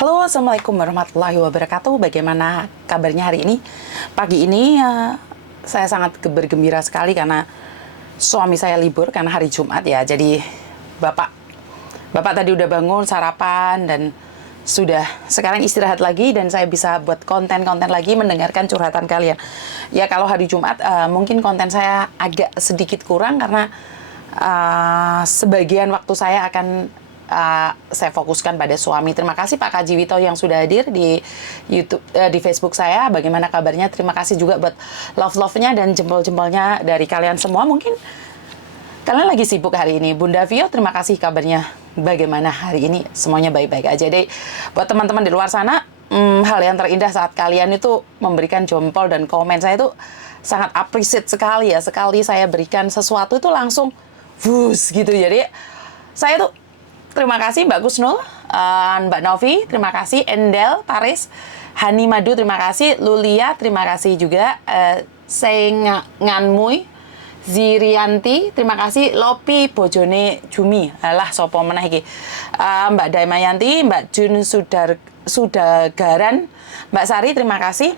Halo, Assalamualaikum warahmatullahi wabarakatuh. Bagaimana kabarnya hari ini? Pagi ini saya sangat bergembira sekali karena suami saya libur karena hari Jumat ya. Jadi Bapak tadi udah bangun sarapan dan sudah sekarang istirahat lagi dan saya bisa buat konten-konten lagi mendengarkan curhatan kalian. Ya kalau hari Jumat mungkin konten saya agak sedikit kurang karena sebagian waktu saya akan saya fokuskan pada suami. Terima kasih Pak Kaji Wito yang sudah hadir di YouTube, di Facebook saya. Bagaimana kabarnya? Terima kasih juga buat love-love-nya dan jempol-jempolnya dari kalian semua. Mungkin kalian lagi sibuk hari ini. Bunda Vio, terima kasih kabarnya. Bagaimana hari ini? Semuanya baik-baik aja deh. Buat teman-teman di luar sana, hal yang terindah saat kalian itu memberikan jempol dan komen. Saya itu sangat appreciate sekali ya. Sekali saya berikan sesuatu itu langsung wuss gitu. Jadi saya tuh terima kasih Mbak Gusnul, Mbak Novi, terima kasih, Endel, Paris, Hani Madu, terima kasih, Lulia, terima kasih juga, Senganmui, Zirianti, terima kasih, Lopi, Bojone Jumi, alah sopo meneh iki, Mbak Daimayanti, Mbak Jun Sudagaran, Mbak Sari, terima kasih.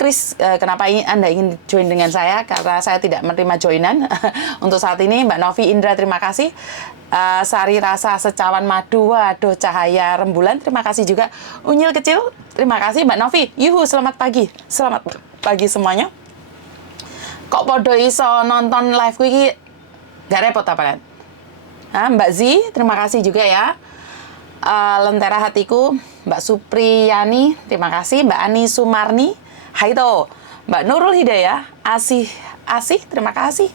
Chris, kenapa Anda ingin join dengan saya? Karena saya tidak menerima joinan untuk saat ini. Mbak Novi Indra, terima kasih. Sari Rasa Secawan Madu, waduh cahaya rembulan, terima kasih juga. Unyil Kecil, terima kasih Mbak Novi. Yuhu, selamat pagi. Selamat pagi semuanya. Kok podo iso nonton live ku iki gak repot apa kan? Mbak Zi, terima kasih juga ya. Lentera Hatiku, Mbak Supriyani, terima kasih. Mbak Ani Sumarni, Haito, Mbak Nurul Hidayah, Asih, terima kasih.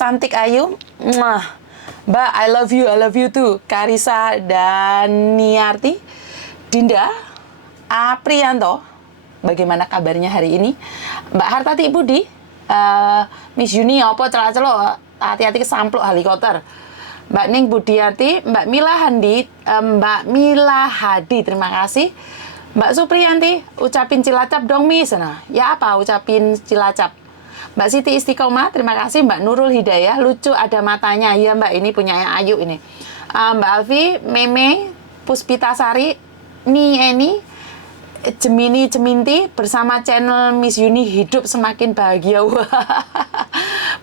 Cantik Ayu, Mbak, I love you too. Karisa dan Niarti, Dinda, Aprianto, bagaimana kabarnya hari ini? Mbak Hartati Budi, Miss Yuni, apa celah-celah, hati-hati kesampluk helikopter. Mbak Ning Budiati, Mbak Mila Hadi, terima kasih. Mbak Supriyanti, ucapin Cilacap dong Miss. Nah, ya apa ucapin Cilacap? Mbak Siti Istiqomah, terima kasih. Mbak Nurul Hidayah, lucu ada matanya. Iya Mbak, ini punya Ayu ini. Mbak Alfi, Meme, Puspitasari, Eni, Gemini Ceminti, bersama channel Miss Yuni hidup semakin bahagia.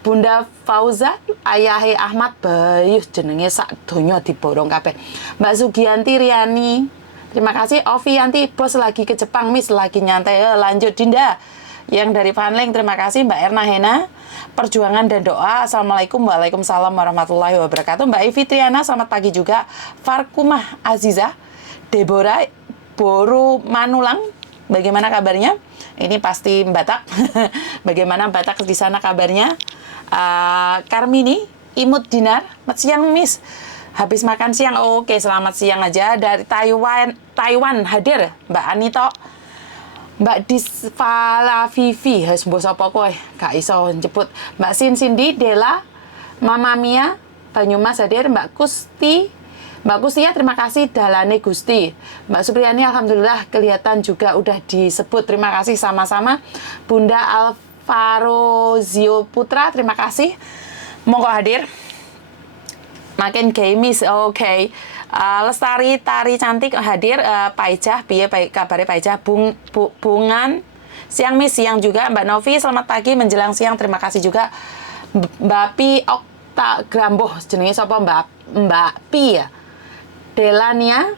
Bunda Fauza, Ayahe Ahmad, bayus jenenge sak donya diborong kabeh. Mbak Sugianti Riani, terima kasih. Ovianti, bos lagi ke Jepang, Miss lagi nyantai. Lanjut Dinda. Yang dari Fanling, terima kasih Mbak Erna Hena, perjuangan dan doa. Assalamualaikum, waalaikumsalam warahmatullahi wabarakatuh. Mbak Evi Triana, selamat pagi juga. Farkumah Aziza, Deborah Boru Manulang, bagaimana kabarnya? Ini pasti Batak. Bagaimana Batak di sana kabarnya? Karmini, Imut Dinar, selamat siang Miss. Habis makan siang, oke selamat siang aja. Dari Taiwan hadir Mbak Anito, Mbak Disvala Vivi, harus mbok sapa kowe? Gak iso njebut. Mbak Cindy Dela, Mama Mia, Banyumas hadir. Mbak Kustia, terima kasih. Dalane Gusti. Mbak Supriyani, alhamdulillah kelihatan juga udah disebut. Terima kasih sama-sama. Bunda Alvaro Zio Putra, terima kasih. Monggo hadir. Makin gamis, oke. Lestari Tari Cantik hadir. Paijah, piye kabare Paijah? Bungan siang Miss, siang juga. Mbak Novi, selamat pagi menjelang siang, terima kasih juga. Mbak Pi Okta Gramboh, jenenge sapa Mbak Pi ya. Delania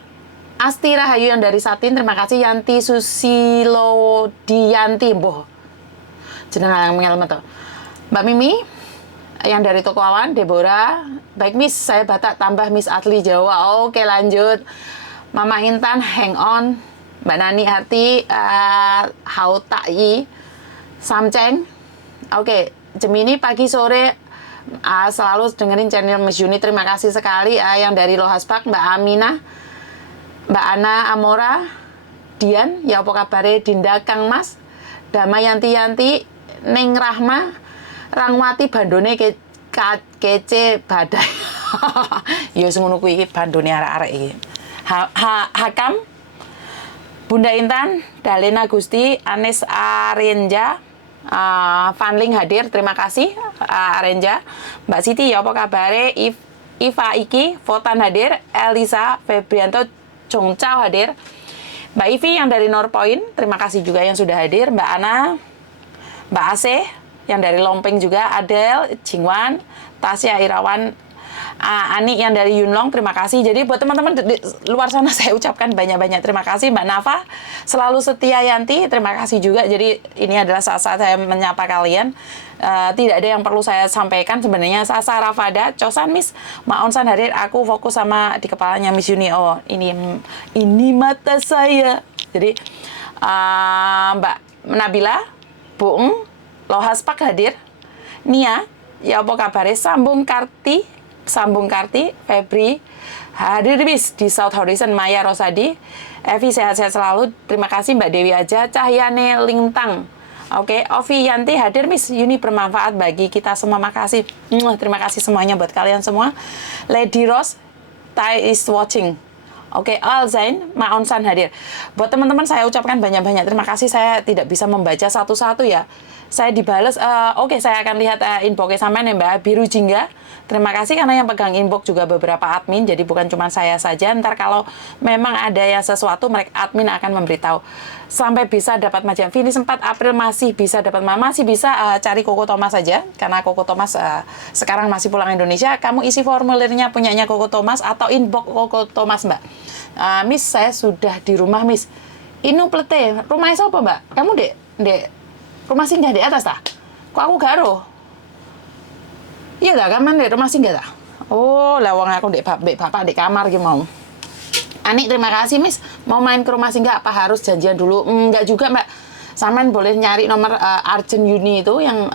Asti Rahayu yang dari Satin, terima kasih. Yanti Susilo Dianti, mboh jeneng angel metu. Mbak Mimi yang dari Toko Awan, Deborah, baik Miss, saya Batak tambah Miss Atli Jawa. Oke lanjut. Mama Intan, hang on. Mbak Nani Arti, Hautai, Samceng. Oke, Gemini pagi sore selalu dengerin channel Miss Yuni. Terima kasih sekali. Yang dari Lohaspak, Mbak Aminah, Mbak Ana Amora, Dian, ya apa kabare? Dinda Kang Mas, Damayanti, Neng Rahma, Rangwati bandone kece badai. Ya ngono kuwi iki bandone arek-arek iki. Hakam, Bunda Intan, Dalena Gusti, Anes Arenja, Fanling hadir, terima kasih Arenja. Mbak Siti, ya apa kabare? Iva Iki, Votan hadir, Elisa Febrianto Chung Chao hadir. Mbak Ivi yang dari Norpoint, terima kasih juga yang sudah hadir. Mbak Ana, Mbak Ase yang dari Lompeng juga, Adel, Jingwan, Tasya Irawan, Ani yang dari Yunlong, terima kasih. Jadi buat teman-teman di luar sana saya ucapkan banyak-banyak terima kasih. Mbak Nafa, selalu setia Yanti, terima kasih juga. Jadi ini adalah saat-saat saya menyapa kalian. Tidak ada yang perlu saya sampaikan sebenarnya. Sasa Rafada, Cosan Miss, Maonsan hadir, aku fokus sama di kepalanya Miss Yuni. Oh, ini mata saya. Jadi Mbak Nabila, Bueng, Lohas Pak hadir, Nia, ya apa kabarnya, Sambung Karti, Febri, hadir bis di South Horizon, Maya Rosadi, Evi sehat-sehat selalu, terima kasih Mbak Dewi aja, Cahyane Lintang, oke, Ovi Yanti hadir Miss Yuni bermanfaat bagi kita semua, makasih, terima kasih semuanya buat kalian semua, Lady Rose, Thai is watching. Oke, Alzain, Maonsan hadir. Buat teman-teman saya ucapkan banyak-banyak terima kasih. Saya tidak bisa membaca satu-satu ya. Saya dibales, oke, saya akan lihat inbox sampean ya Mbak Biru Jingga. Terima kasih karena yang pegang inbox juga beberapa admin, jadi bukan cuma saya saja. Ntar kalau memang ada ya sesuatu, mereka admin akan memberitahu. Sampai bisa dapat majalah Finish 4 April masih bisa dapat, masih bisa cari Koko Thomas saja, karena Koko Thomas sekarang masih pulang Indonesia. Kamu isi formulirnya punyanya Koko Thomas atau inbox Koko Thomas Mbak. Miss, saya sudah di rumah Miss. Inu plete, rumahnya siapa Mbak? Kamu dek rumah singgah di atas tak? Kok aku garo? Iya gak, kaman dek rumah singgah tak? Oh, lawang aku dek bapak di kamar gitu mau. Anik, terima kasih Miss. Mau main ke rumah singgah apa harus janjian dulu? Enggak juga Mbak. Sampean boleh nyari nomor Arjen Yuni itu yang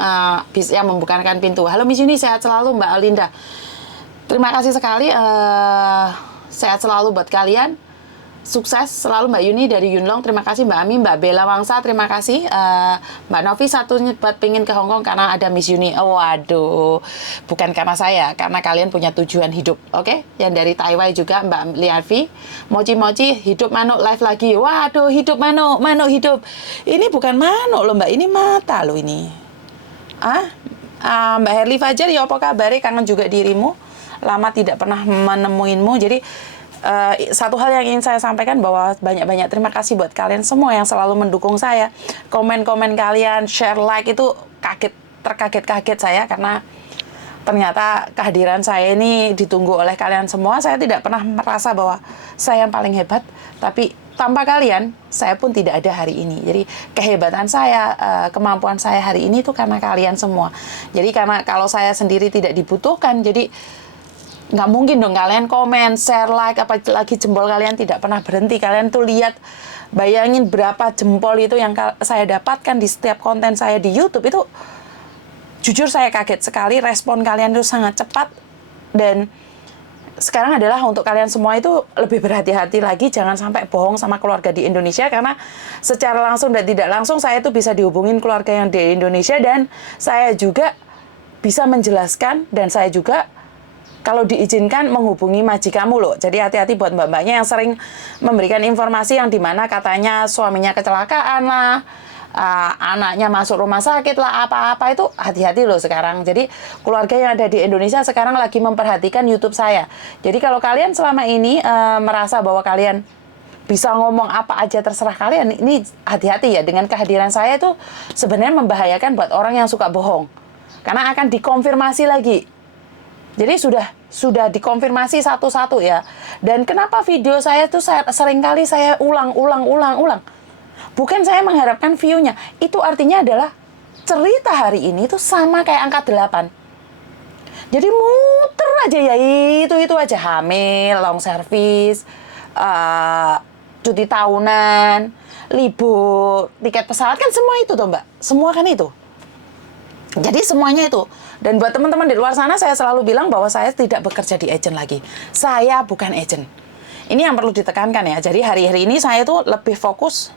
bisa membukakan pintu. Halo Miss Yuni, sehat selalu Mbak Alinda. Terima kasih sekali. Sehat selalu buat kalian. Sukses selalu Mbak Yuni dari Yunlong. Terima kasih Mbak Ami, Mbak Bella Wangsa. Terima kasih Mbak Novi, satu buat pengen ke Hongkong karena ada Miss Yuni. Oh, waduh, bukan karena saya, karena kalian punya tujuan hidup. Oke, yang dari Taiwan juga Mbak Liavi. Mochi hidup manuk live lagi. Waduh, hidup manuk hidup. Ini bukan manuk loh Mbak, ini mata loh ini. Mbak Herli Fajar, ya apa kabarnya? Kangen juga dirimu. Lama tidak pernah menemuinmu. Jadi satu hal yang ingin saya sampaikan bahwa banyak-banyak terima kasih buat kalian semua yang selalu mendukung saya. Komen-komen kalian, share, like itu terkaget-kaget saya karena ternyata kehadiran saya ini ditunggu oleh kalian semua. Saya tidak pernah merasa bahwa saya yang paling hebat, tapi tanpa kalian saya pun tidak ada hari ini. Jadi kehebatan saya, kemampuan saya hari ini itu karena kalian semua. Jadi karena kalau saya sendiri tidak dibutuhkan, jadi nggak mungkin dong kalian komen, share, like, apalagi jempol kalian tidak pernah berhenti. Kalian tuh lihat, bayangin berapa jempol itu yang saya dapatkan di setiap konten saya di YouTube itu. Jujur saya kaget sekali, respon kalian itu sangat cepat. Dan sekarang adalah untuk kalian semua itu lebih berhati-hati lagi, jangan sampai bohong sama keluarga di Indonesia, karena secara langsung dan tidak langsung saya itu bisa dihubungin keluarga yang di Indonesia, dan saya juga bisa menjelaskan, dan saya juga kalau diizinkan menghubungi majikamu loh. Jadi hati-hati buat mbak-mbaknya yang sering memberikan informasi yang dimana katanya suaminya kecelakaan lah, anaknya masuk rumah sakit lah, apa-apa itu hati-hati loh sekarang. Jadi keluarga yang ada di Indonesia sekarang lagi memperhatikan YouTube saya. Jadi kalau kalian selama ini merasa bahwa kalian bisa ngomong apa aja terserah kalian, ini hati-hati ya, dengan kehadiran saya itu sebenarnya membahayakan buat orang yang suka bohong. Karena akan dikonfirmasi lagi. Jadi sudah dikonfirmasi satu-satu ya. Dan kenapa video saya tuh seringkali saya ulang. Bukan saya mengharapkan view-nya. Itu artinya adalah cerita hari ini tuh sama kayak angka 8. Jadi muter aja ya, itu aja, hamil, long service, cuti tahunan, libur, tiket pesawat, kan semua itu tuh Mbak. Semua kan itu. Jadi semuanya itu. Dan buat teman-teman di luar sana, saya selalu bilang bahwa saya tidak bekerja di agent lagi. Saya bukan agent. Ini yang perlu ditekankan ya. Jadi hari-hari ini saya tuh lebih fokus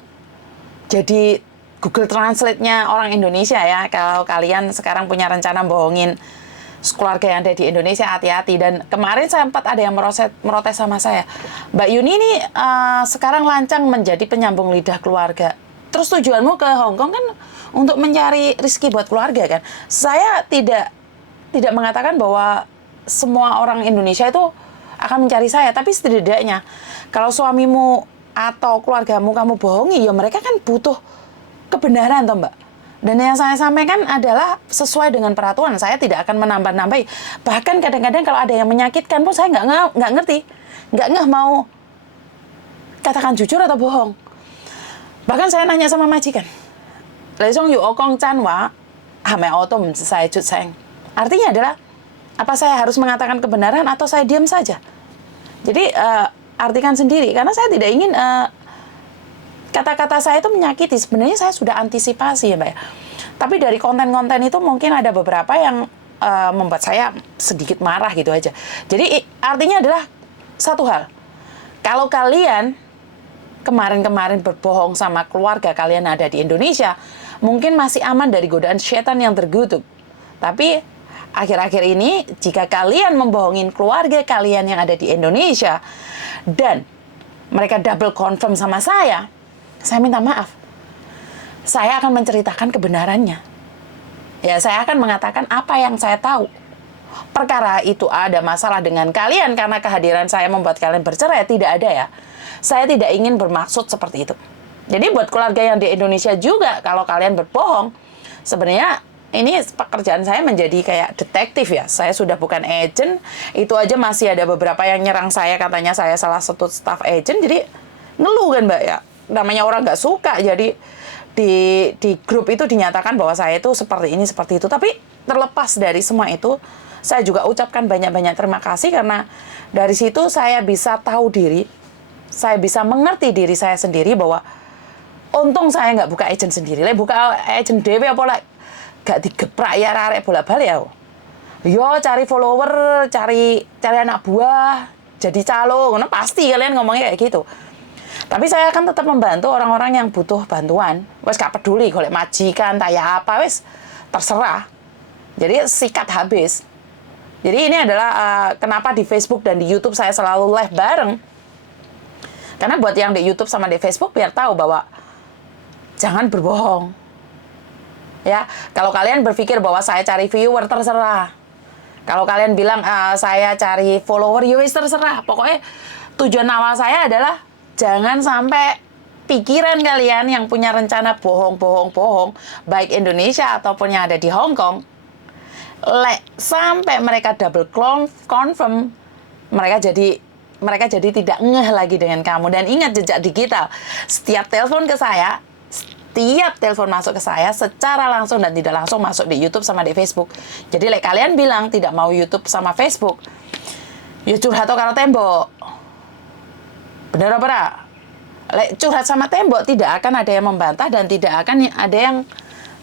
jadi Google Translate-nya orang Indonesia ya. Kalau kalian sekarang punya rencana bohongin keluarga yang ada di Indonesia, hati-hati. Dan kemarin sempat ada yang merotes sama saya. Mbak Yuni ini sekarang lancang menjadi penyambung lidah keluarga. Terus tujuanmu ke Hong Kong kan untuk mencari rezeki buat keluarga kan? Saya tidak mengatakan bahwa semua orang Indonesia itu akan mencari saya. Tapi setidaknya kalau suamimu atau keluargamu kamu bohongi, ya mereka kan butuh kebenaran toh Mbak. Dan yang saya sampaikan adalah sesuai dengan peraturan. Saya tidak akan menambah-nambahi. Bahkan kadang-kadang kalau ada yang menyakitkan pun saya nggak ngerti, nggak ngeh mau katakan jujur atau bohong. Bahkan saya nanya sama majikan, artinya adalah apa saya harus mengatakan kebenaran atau saya diam saja. Jadi artikan sendiri, karena saya tidak ingin kata-kata saya itu menyakiti. Sebenarnya saya sudah antisipasi ya Mbak ya. Tapi dari konten-konten itu mungkin ada beberapa yang membuat saya sedikit marah gitu aja. Jadi artinya adalah satu hal, kalau kalian kemarin-kemarin berbohong sama keluarga kalian ada di Indonesia, mungkin masih aman dari godaan setan yang terkutuk. Tapi akhir-akhir ini, jika kalian membohongin keluarga kalian yang ada di Indonesia, dan mereka double confirm sama saya minta maaf. Saya akan menceritakan kebenarannya. Ya, saya akan mengatakan apa yang saya tahu. Perkara itu ada masalah dengan kalian karena kehadiran saya membuat kalian bercerai, tidak ada ya. Saya tidak ingin bermaksud seperti itu. Jadi buat keluarga yang di Indonesia juga, kalau kalian berbohong, sebenarnya ini pekerjaan saya menjadi kayak detektif ya. Saya sudah bukan agent, itu aja masih ada beberapa yang nyerang saya, katanya saya salah satu staff agent, jadi ngeluh kan Mbak ya. Namanya orang nggak suka, jadi di grup itu dinyatakan bahwa saya itu seperti ini, seperti itu. Tapi terlepas dari semua itu, saya juga ucapkan banyak-banyak terima kasih karena dari situ saya bisa tahu diri, saya bisa mengerti diri saya sendiri bahwa untung saya nggak buka agent sendiri, buka agent dewe apa lah, gak digeprak ya rarek bolak-balik ya. Yo cari follower, cari anak buah, jadi calo, karena pasti kalian ngomongnya kayak gitu. Tapi saya akan tetap membantu orang-orang yang butuh bantuan. Wes gak peduli golek majikan, taya apa, wes terserah. Jadi sikat habis. Jadi ini adalah kenapa di Facebook dan di YouTube saya selalu live bareng. Karena buat yang di YouTube sama di Facebook biar tahu bahwa jangan berbohong. Ya, kalau kalian berpikir bahwa saya cari viewer, terserah. Kalau kalian bilang saya cari follower, ya wes terserah. Pokoknya tujuan awal saya adalah jangan sampai pikiran kalian yang punya rencana bohong, baik Indonesia ataupun yang ada di Hong Kong, sampai mereka double confirm, mereka jadi tidak ngeh lagi dengan kamu. Dan ingat jejak digital, setiap telepon ke saya, setiap telepon masuk ke saya secara langsung dan tidak langsung masuk di YouTube sama di Facebook. Jadi kalian bilang tidak mau YouTube sama Facebook, ya curhat karo tembok. Benar apa? Curhat sama tembok tidak akan ada yang membantah dan tidak akan ada yang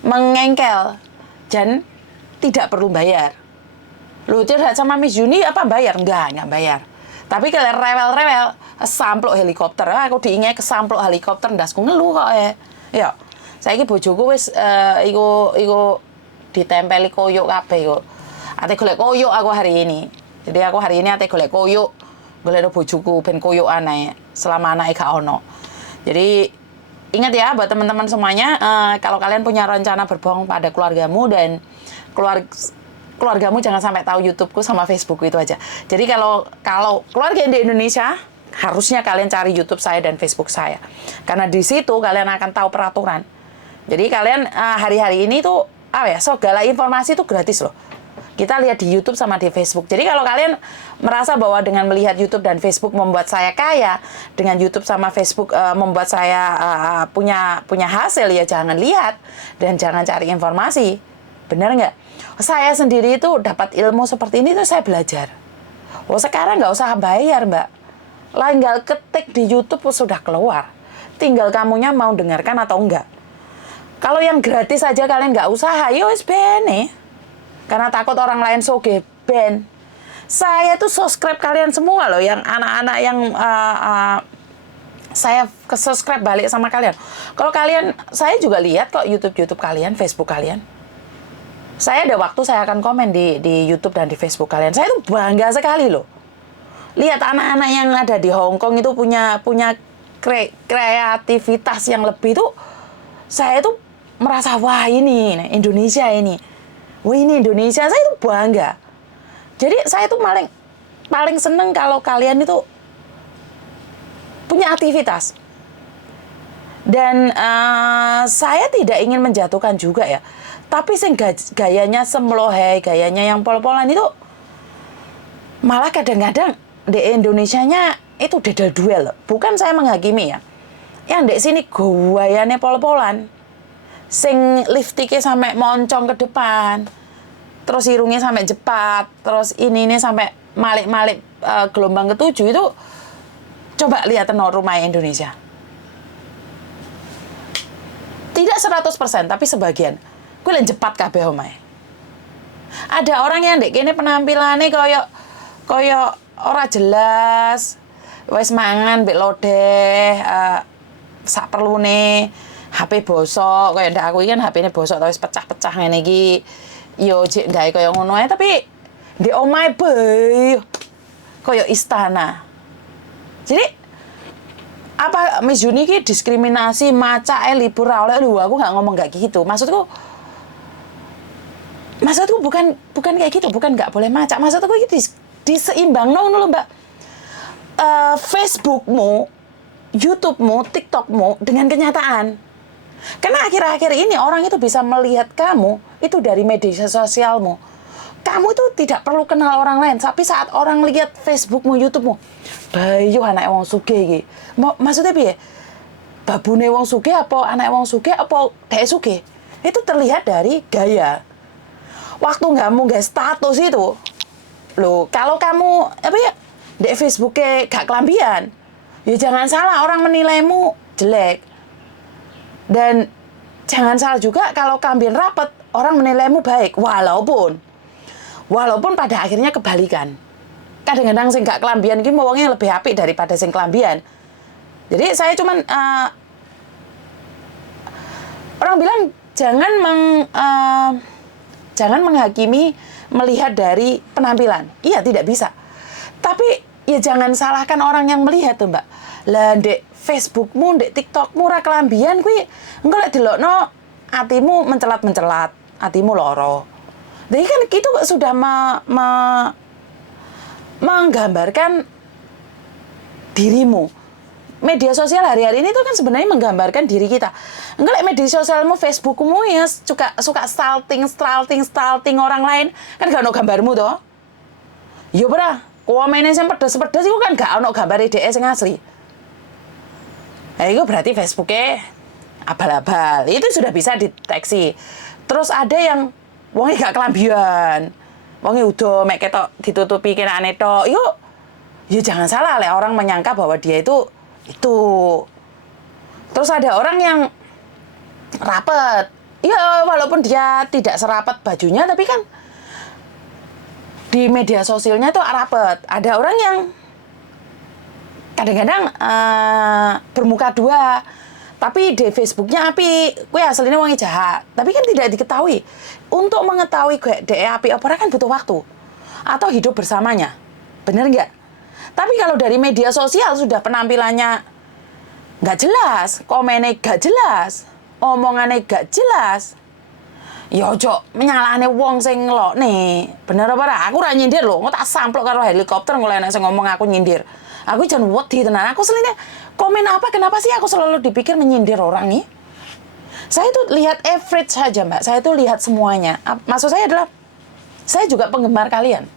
mengengkel dan tidak perlu bayar. Lu curhat sama Miss Juni apa bayar? Enggak bayar. Tapi kalau rewel-rewel, samplok helikopter, aku diingat kesamplok helikopter ndasku ngeluh kok ya. Saiki bojoku wis iku ditempeli koyok kabeh kok. Ate golek koyok aku hari ini. Jadi aku hari ini ate golek koyok. Golek bojoku ben koyok aneh selama anake gak ono. Jadi ingat ya buat teman-teman semuanya, kalau kalian punya rencana berbohong pada keluargamu dan keluargamu jangan sampai tahu YouTubeku sama Facebookku, itu aja. Jadi kalau keluarga yang di Indonesia, harusnya kalian cari YouTube saya dan Facebook saya. Karena di situ kalian akan tahu peraturan. Jadi kalian hari-hari ini tuh segala informasi itu gratis loh. Kita lihat di YouTube sama di Facebook. Jadi kalau kalian merasa bahwa dengan melihat YouTube dan Facebook membuat saya kaya, dengan YouTube sama Facebook membuat saya punya hasil, ya jangan lihat dan jangan cari informasi. Benar nggak? Saya sendiri itu dapat ilmu seperti ini tuh saya belajar. Sekarang nggak usah bayar Mbak. Tinggal ketik di YouTube sudah keluar. Tinggal kamunya mau dengarkan atau enggak. Kalau yang gratis aja kalian nggak usaha, ya wis bene. Karena takut orang lain soge ben. Saya tuh subscribe kalian semua loh, yang anak-anak yang saya subscribe balik sama kalian. Kalau kalian, saya juga lihat kok YouTube kalian, Facebook kalian. Saya ada waktu saya akan komen di YouTube dan di Facebook kalian. Saya tuh bangga sekali loh. Lihat anak-anak yang ada di Hong Kong itu punya kreativitas yang lebih tuh. Saya tuh merasa wah ini Indonesia ini. Wah ini Indonesia, saya itu bangga. Jadi saya tuh paling seneng kalau kalian itu punya aktivitas. Dan saya tidak ingin menjatuhkan juga ya. Tapi sing gayanya semlohe, gayanya yang pol-polan itu malah kadang-kadang di Indonesianya itu dedel duel. Bukan saya menghakimi ya. Yang di sini gayanya pol-polan. Sing lipstiknya sampai moncong ke depan. Terus irungnya sampai jepat. Terus ini sampai malik-malik gelombang ketujuh itu. Coba lihat rumah Indonesia. Tidak 100%, tapi sebagian. Gue lan jepat kabeh omahe. Ada orang yang ndek kene penampilannya koyo ora jelas. Wis mangan mbek lodeh, sak perlune, HP bosok, koyo ndak aku iki kan HP-ne bosok ta wis pecah-pecah ngene iki. Yo jek gawe koyo ngono ae, tapi ndek omahe bae koyo istana. Jadi apa Miss Juni ki diskriminasi maca libur oleh lu, aku nggak ngomong kayak gitu. Maksudku bukan kayak gitu, bukan nggak boleh maca. Maksudku itu diseimbang loh Mbak. Facebookmu, YouTubemu, TikTokmu dengan kenyataan. Karena akhir-akhir ini orang itu bisa melihat kamu itu dari media sosialmu. Kamu itu tidak perlu kenal orang lain, tapi saat orang lihat Facebookmu, YouTubemu, bayu anak wong sugih iki. Maksudnya piye? Babune wong sugih apa anak wong sugih apa dhek sugih? Itu terlihat dari gaya. Waktu kamu nggak status itu, loh, kalau kamu apa ya, di Facebooknya gak kelambian, ya jangan salah orang menilaimu jelek. Dan jangan salah juga kalau kelambian rapet, orang menilaimu baik, walaupun pada akhirnya kebalikan. Kadang-kadang sing gak kelambian iki wongnya lebih apik daripada sing kelambian. Jadi saya cuman orang bilang jangan menghakimi melihat dari penampilan. Iya, tidak bisa. Tapi ya jangan salahkan orang yang melihat tuh, Mbak. Lah ndek Facebookmu, ndek TikTokmu ra kelambian kuwi engko lek delokno atimu mencelat-mencelat, atimu loro. Jadi kan itu sudah menggambarkan dirimu. Media sosial hari-hari ini tuh kan sebenarnya menggambarkan diri kita. Enggak, media sosialmu, Facebookmu ya suka stalking orang lain, kan gak ono gambarmu toh. Yo bra, komennya yang pedes-pedes itu kan gak ono gambar DE sing asli. Nah, itu berarti Facebooknya abal-abal. Itu sudah bisa dideteksi. Terus ada yang wongnya gak kelambian, wongnya udah mek ketok ditutupi kenane tok. Yo jangan salah le orang menyangka bahwa dia itu. Terus ada orang yang rapet. Ya walaupun dia tidak serapet bajunya, tapi kan di media sosialnya itu rapet. Ada orang yang kadang-kadang bermuka dua, tapi di Facebooknya api, kue aslinya wangi jahat. Tapi kan tidak diketahui. Untuk mengetahui gue DE api apa kan butuh waktu atau hidup bersamanya, bener nggak? Tapi kalau dari media sosial sudah penampilannya nggak jelas, komennya nggak jelas, omongannya nggak jelas, ya ojo menyalahne wong sing ngelokne. Bener apa ora? Aku ora nyindir lho, aku tak samplok karo helikopter ngoleh nek sing ngomong aku nyindir. Aku jan wedi tenan. Aku selinnya komen apa? Kenapa sih aku selalu dipikir menyindir orang nih? Saya itu lihat average saja, Mbak. Saya itu lihat semuanya. Maksud saya adalah saya juga penggemar kalian.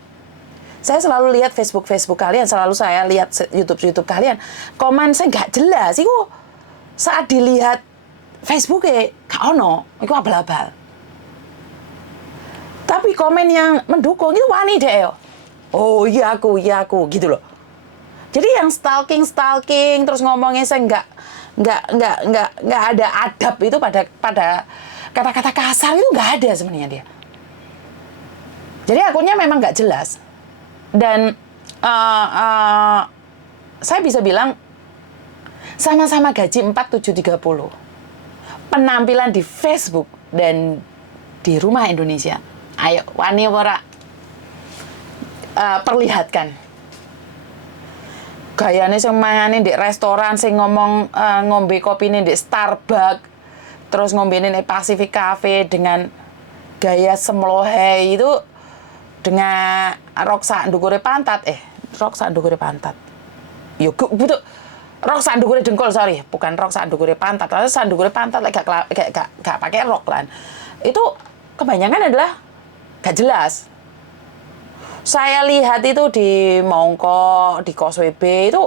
Saya selalu lihat Facebook kalian, selalu saya lihat YouTube kalian. Komen saya nggak jelas, itu saat dilihat Facebooknya gak ono, itu abal-abal. Tapi komen yang mendukung itu wani deh. Oh iya aku, gitu loh. Jadi yang stalking terus ngomongnya saya nggak ada adab itu pada kata-kata kasar itu nggak ada sebenarnya dia. Jadi akunnya memang nggak jelas. Dan saya bisa bilang sama-sama gaji 4730. Penampilan di Facebook dan di Rumah Indonesia. Ayo, wani ora perlihatkan. Gayane sing mangane di restoran, sing ngomong ngombe kopine di Starbucks, terus ngombene di Pacific Cafe dengan gaya semlohe itu, dengan rok sak ndukure pantat, rok sak ndukure pantat. Yo butuh rok sak ndukure dengkul, sorry, bukan rok sak ndukure pantat. Lalu sak ndukure pantat lek gak pakai rok lan. Itu kebanyakan adalah gak jelas. Saya lihat itu di Mongko, di Kos WB itu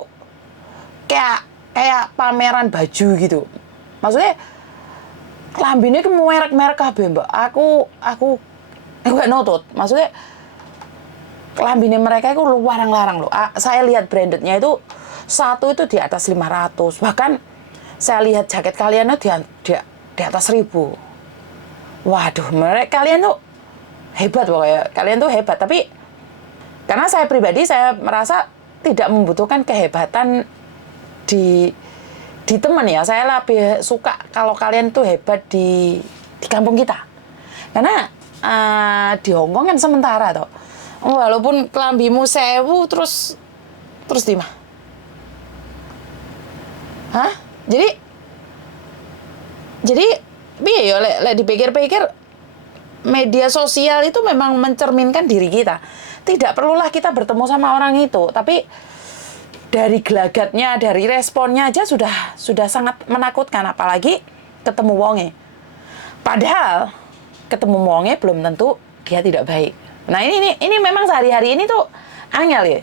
kayak pameran baju gitu. Maksudnya klambine ki merek-merek kabeh, Mbak. Aku gak nutut. Maksudnya klambine mereka itu larang-larang loh. Saya lihat brandednya itu satu itu di atas 500. Bahkan saya lihat jaket kalian itu di atas 1000. Waduh, kalian tuh hebat pokoknya. Kalian tuh hebat, tapi karena saya pribadi saya merasa tidak membutuhkan kehebatan di teman ya. Saya lebih suka kalau kalian tuh hebat di kampung kita. Karena di Hongkong kan sementara toh. Walaupun kelambimu 1000 terus di mana? Hah? Jadi piye ya lek dipikir-pikir media sosial itu memang mencerminkan diri kita. Tidak perlulah kita bertemu sama orang itu, tapi dari gelagatnya, dari responnya aja sudah sangat menakutkan, apalagi ketemu wonge. Padahal ketemu wonge belum tentu dia tidak baik. Nah, ini memang sehari-hari ini tuh angel ya.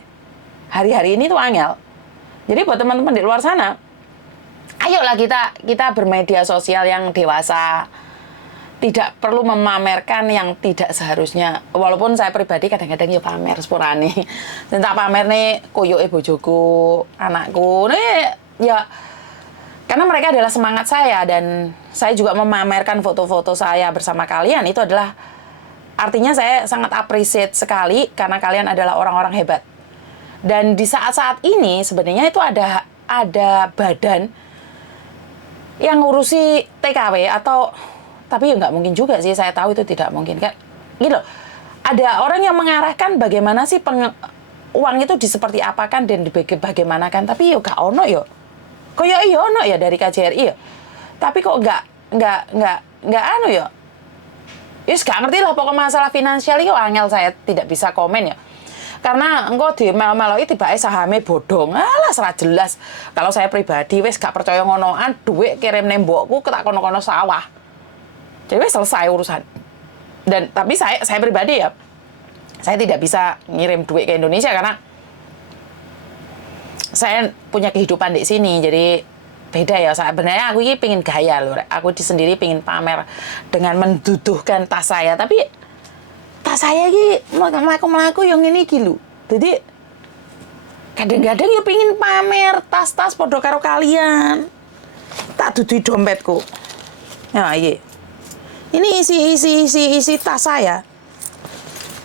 Hari-hari ini tuh angel. Jadi buat teman-teman di luar sana, ayolah kita bermedia sosial yang dewasa. Tidak perlu memamerkan yang tidak seharusnya. Walaupun saya pribadi kadang-kadang ya pamer sepurane. Tak pamer nih koyoke bojoku, anakku. Nih ya karena mereka adalah semangat saya, dan saya juga memamerkan foto-foto saya bersama kalian. Itu adalah artinya saya sangat appreciate sekali karena kalian adalah orang-orang hebat. Dan di saat-saat ini sebenarnya itu ada badan yang ngurusi TKW atau, tapi ya nggak mungkin juga sih, saya tahu itu tidak mungkin kan. Gitu loh. Ada orang yang mengarahkan bagaimana sih uang itu seperti apakan dan bagaimanakan, tapi yo gak ono yo. Kok ya iya ono ya dari KJRI ya. Tapi kok nggak anu yo. Yes, gak ngerti lah pokok masalah finansial itu angel, saya tidak bisa komen ya. Karena engko di melo-meloi tibake sahame bodong. Alah serat jelas. Kalau saya pribadi wis gak percaya ngonoan, duit kirim nembokku ketak kono-kono sawah. Jadi selesai urusan. Dan tapi saya pribadi ya, saya tidak bisa ngirim duit ke Indonesia karena saya punya kehidupan di sini. Jadi beda ya. Sebenarnya aku ini pengen gaya loh. Aku sendiri pengen pamer dengan menduduhkan tas saya. Tapi tas saya ini melaku yang ini gitu. Jadi kadang-kadang ya pengen pamer tas-tas podo karo kalian. Tak dudui dompetku. Nah iya. Ini isi tas saya.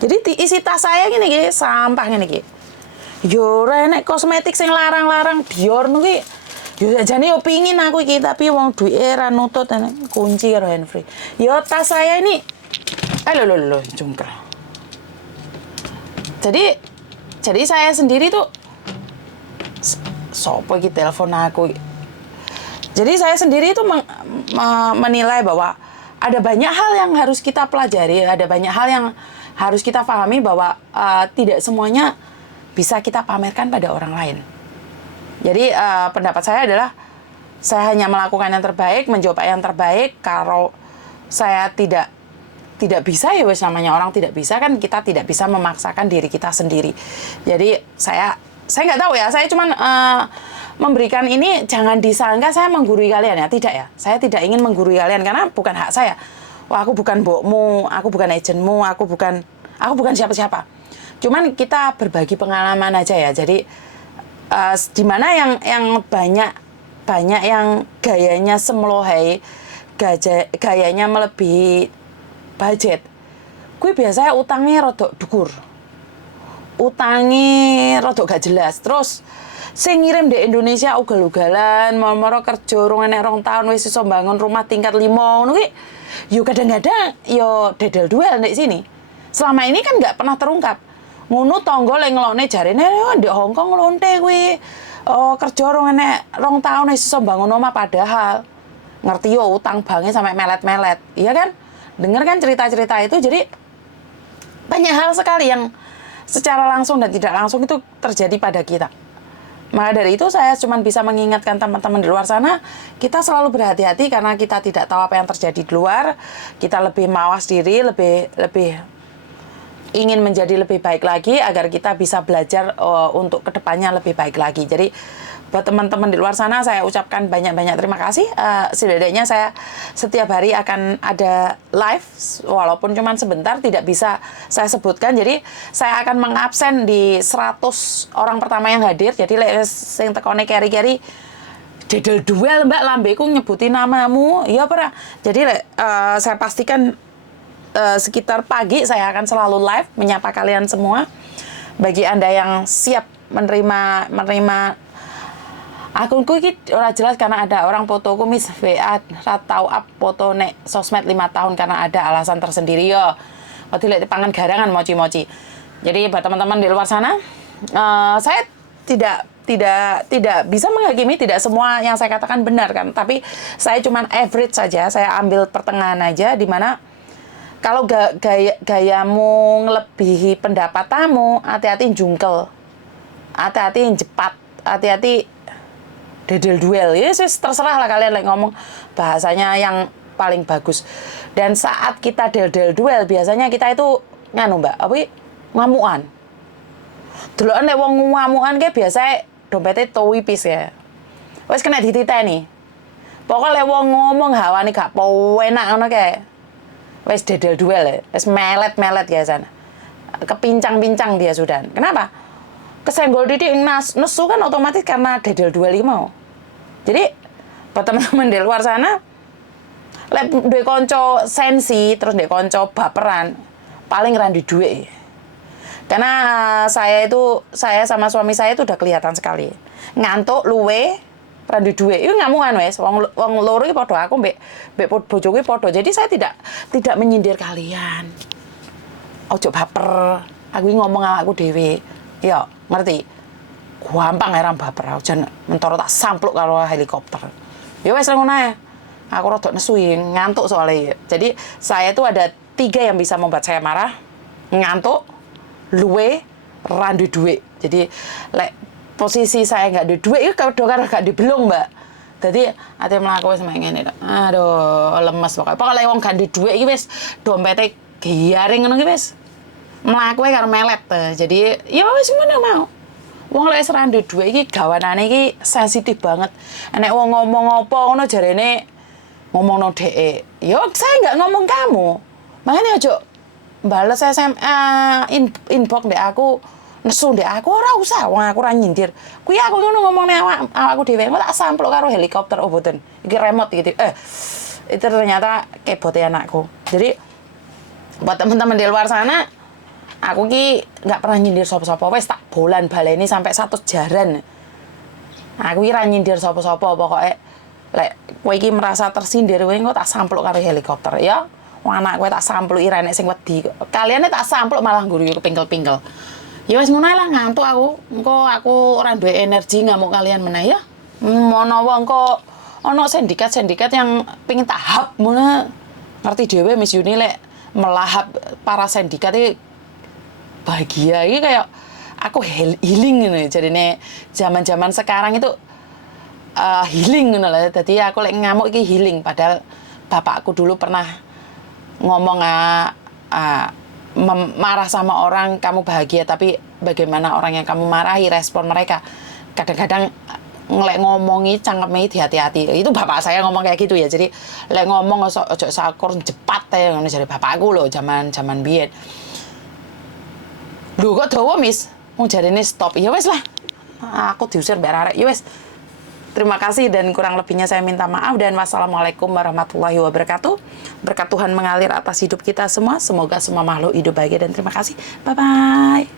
Jadi isi tas saya gini sampah gini. Yo nek kosmetik sing larang-larang Dior niki. Yo jane yo pingin aku iki tapi wong duwe ra nutut kunci karo handfree. Yo tas saya ini lho jungkel. Jadi saya sendiri tuh sopo iki telepon aku. Jadi saya sendiri itu menilai bahwa ada banyak hal yang harus kita pelajari, ada banyak hal yang harus kita pahami bahwa tidak semuanya bisa kita pamerkan pada orang lain. Jadi pendapat saya adalah saya hanya melakukan yang terbaik, mencoba yang terbaik. Kalau saya tidak bisa ya wes, namanya orang tidak bisa kan, kita tidak bisa memaksakan diri kita sendiri. Jadi saya nggak tahu ya, saya cuman memberikan ini, jangan disangka saya menggurui kalian ya, tidak ya. Saya tidak ingin menggurui kalian karena bukan hak saya. Wah, aku bukan mbokmu, aku bukan agenmu, aku bukan siapa-siapa. Cuman kita berbagi pengalaman aja ya. Jadi di mana yang banyak yang gayanya semlohai, gayanya melebihi budget. Gue biasanya utangnya rodok dukur. Utangnya rodok gak jelas. Terus sing ngirim di Indonesia ugal-ugalan, mau kerja rong tahun wis iso bangun rumah tingkat 5 ngono ki. Yo kadang-kadang yo dedel duel ndek sini. Selama ini kan nggak pernah terungkap. Ngono tangga lek ngelone jarene ndek Hongkong nglonte kuwi. Oh, kerja rong tahun wis iso bangun omah, padahal ngerti yo utang bange sampai melet-melet. Iya kan? Dengar kan cerita-cerita itu, jadi banyak hal sekali yang secara langsung dan tidak langsung itu terjadi pada kita. Maka dari itu saya cuma bisa mengingatkan teman-teman di luar sana, kita selalu berhati-hati karena kita tidak tahu apa yang terjadi di luar. Kita lebih mawas diri, lebih ingin menjadi lebih baik lagi agar kita bisa belajar untuk kedepannya lebih baik lagi. Jadi buat teman-teman di luar sana saya ucapkan banyak-banyak terima kasih. Setidaknya saya setiap hari akan ada live walaupun cuma sebentar, tidak bisa saya sebutkan. Jadi saya akan mengabsen di 100 orang pertama yang hadir. Jadi sing tekone keri-keri dedel duel Mbak lambeku nyebutin namamu. Iya pernah. Jadi saya pastikan sekitar pagi saya akan selalu live menyapa kalian semua. Bagi Anda yang siap menerima akunku ini ora jelas karena ada orang fotoku mis WA tau up foto nek sosmed 5 tahun karena ada alasan tersendiri yo. Waktu lihat pangan garangan moci-moci. Jadi buat teman-teman di luar sana, saya tidak bisa menghakimi, tidak semua yang saya katakan benar kan, tapi saya cuma average saja, saya ambil pertengahan aja di mana kalau gayamu ngelebihi pendapat tamu, hati-hati jungkel. Hati-hati jepat, hati-hati dedel duel, ya terserah lah kalian ngomong bahasanya yang paling bagus. Dan saat kita dedel duel biasanya kita itu nganu Mbak, ngamuan. Deloken nek wong ngamuan kayak biasa dompetnya towipis ya. Wes kena dititeni. Pokoknya wong ngomong hawane gak enak ngono kayak. Wes dedel duel ya, wes melet-melet ya sana. Kepincang-pincang dia sudah. Kenapa? Kesenggol didik nesu kan otomatis karena dedel duel iki mau. Jadi buat teman-teman di luar sana, lek duwe kanca sensi terus ndek kanca baperan, paling randu duit. Karena saya sama suami saya itu udah kelihatan sekali. Ngantuk luwe randu duit. Iku ngamuan wes. Wong loro iki padha aku mbek bojoku padha. Jadi saya tidak menyindir kalian. Ojo baper. Aku ngomong awakku dhewe. Ya, ngerti? Gampang heran baper, jan mentoro tak sampluk karo helikopter. Ya wes ngono ae. Aku rada nesu ngantuk soalnya. Jadi saya itu ada 3 yang bisa membuat saya marah. Ngantuk, luwe, randu duit. Jadi lek posisi saya nggak ada duit, itu kadang gak dibelung Mbak. Jadi ate mlaku wis ngene tok. Aduh, lemes pokoknya. Pokoknya wong gak ada duit iki wis dompete giyaring ngono iki wis. Mlaku karo melet. Jadi ya wis ngono mau. Wong lek randu duit iki gawanane iki sensitif banget. Nek wong ngomong apa ngono jarene ngomongno dhek. Ya saya nggak ngomong kamu. Makanya aja bales inbox ndek aku, nesu ndek aku ora usah, wong aku ora nyindir. Kuwi aku ngono ngomongne awakku dhewe, kok tak sampluk karo helikopter oboten. Iki remote gitu. Itu ternyata kebote anakku. Jadi buat teman-teman di luar sana, aku ki nggak pernah nyindir sapa-sapa, wes tak bolan baleni sampai 100 jaran. Aku ki ra nyindir sapa-sapa, pokoke lek kowe iki merasa tersindir, kowe engko tak sampluk karo helikopter ya. Wong anak kowe tak sampluk ira nek sing wedi. Kaliane tak sampluk malah ngguyu kepingkel-pingkel. Ya wis ngono lah ngantuk aku. Engko aku ora duwe energi ngamuk kalian meneh ya. Mono wae engko ana sindikat-sindikat yang pengin tahap ngono. Ngerti dhewe Miss Yuni lek melahap para sindikat iki bahagia iki kayak aku healing ngono. Jadine zaman-zaman sekarang itu healing ngono lho. Dadi aku lek ngamuk iki healing padahal bapakku dulu pernah ngomong marah sama orang kamu bahagia, tapi bagaimana orang yang kamu marahi respon mereka. Kadang-kadang ngelek ngomongi cangkeme hati-hati. Itu bapak saya ngomong kayak gitu ya. Jadi lek ngomong ojo sakur jepat ya ngono jare bapakku lho zaman biyen. Lho kok dawa Miss? Wong jarene stop. Ya wis lah. Aku diusir mbak arek. Ya wis. Terima kasih dan kurang lebihnya saya minta maaf dan wassalamualaikum warahmatullahi wabarakatuh. Berkat Tuhan mengalir atas hidup kita semua. Semoga semua makhluk hidup bahagia dan terima kasih. Bye-bye.